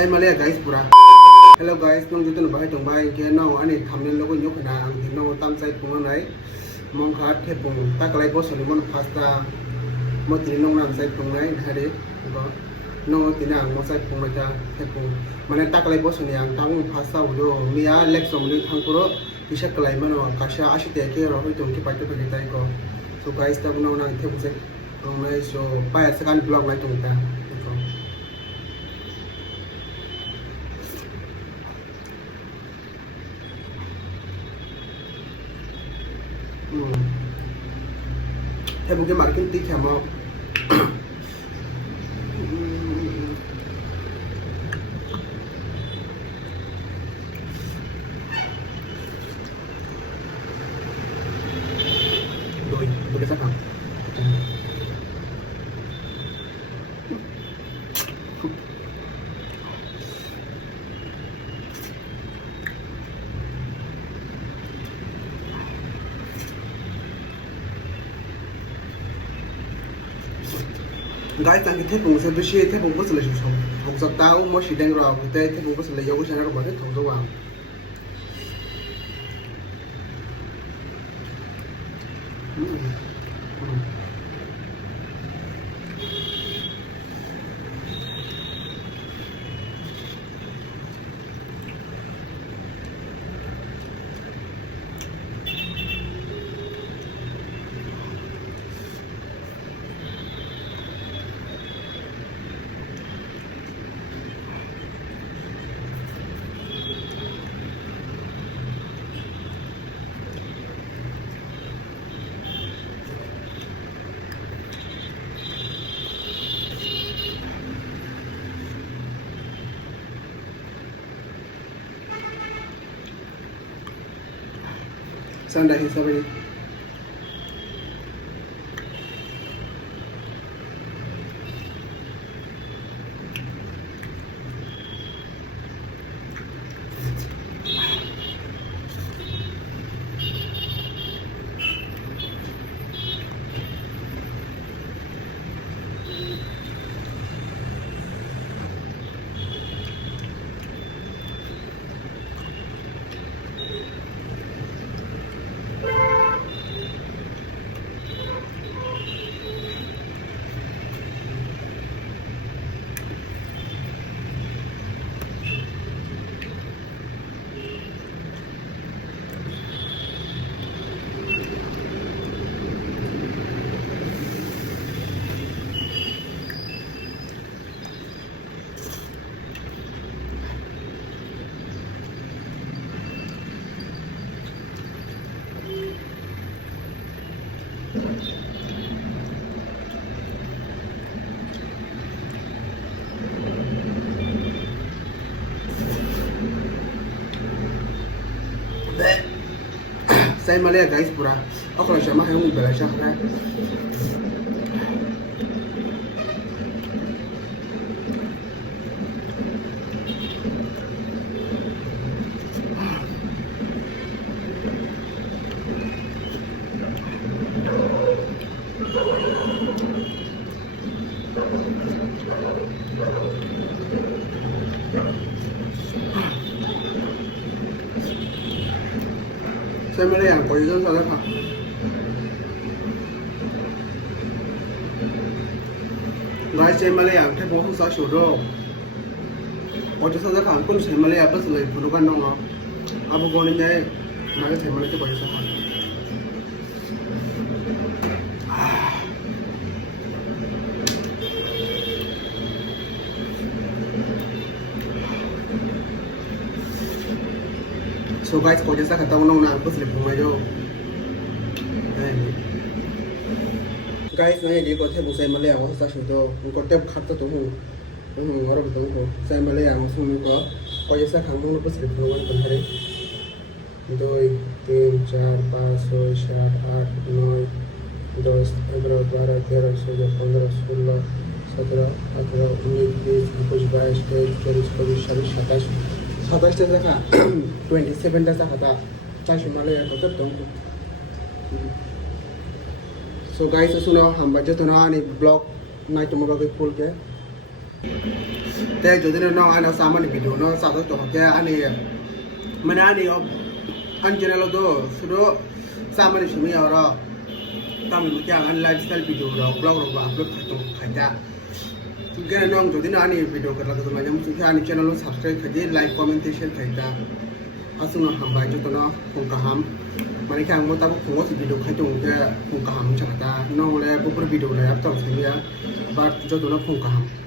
Saya Malaya guys pura. Hello guys, nong dito na bahay tong bahay kaya no ani thumbnail logo nyo kana ang no tam sai pungan nai mong khat thepung taklai bo solimon pasta mo tinong nang sai pung nai hare ko no tinang mo sai pung mai ta thepung mane taklai bo soniang tang pasta udo MrAlex somli thangpuro kisa klai mano kasha ashite ke ro hoi tong ki patte ko tai ko. So guys ta no nang thepung sai ang nai so pa second vlog nai tong ta. Theo một cái marketing theo một rồi một cái sắc hồng guys, ang thepung sa bishi thepung bus la shusong. Kung sa tao mo si deng raw, kung thepung bus la yaw siya na ro thong do wang. Sanda hisabi. Saya Malaya guys pura. Ako lang siya mahayong bala siya kaya. Saya Malaya ko yun sa lahat. Guys, saya Malaya thepung hong sa shudo. O sa lahat kun saya Malaya pas lai pulukan nong. Abu ko ni nay naga saya Malaya ko sa lahat. So guys, ko jasa kata unong na bus le pumay do. Guys, na di ko thepung sai Malaya ko sa shudo. Ko tep khat to hu. Ngoro bitong ko. Sai Malaya Mwsamung ko jasa khang mong bus le pumay ko hare. 2 3 4 5 6 7 8 9 10 11 12 13 14 15 16 17 18 19 20 21 22 23 24 25 26 27 দেখা 27 টা খাতা চাইছো মালয়া কত দং So guys, suno हम बजे तो ना नहीं ब्लॉग नाइट तुम लोग फुल के แต่จุดที่น้องอันเอาสามอันวิดีโอน้องสาวตัวแกอันนี้มันอันนี้อันเจนเราตัวสุดสามอันชิมยาเราตามมันแกอันไลฟ์สไตล์วิดีโอเราบล็อกเราอัพโหลดขายตัวขายจ้าทุกแกน้องจุดที่น้องอันนี้วิดีโอกันเราตัวมันยังสุดที่อันนี้ช่องเรา subscribe ขายไลค์คอมเมนต์แชร์ขายจ้าอาสุนัขหำใบจุดตัวน้องคงกระหำมันแค่มดตาบุกหัวสิวิดีโอขายตัวแกคงกระหำจักรตาน้องเลยปุ๊บวิดีโอเลยอัพต่อสิเนี่ยบัดจุดตัวน้องคงกระหำ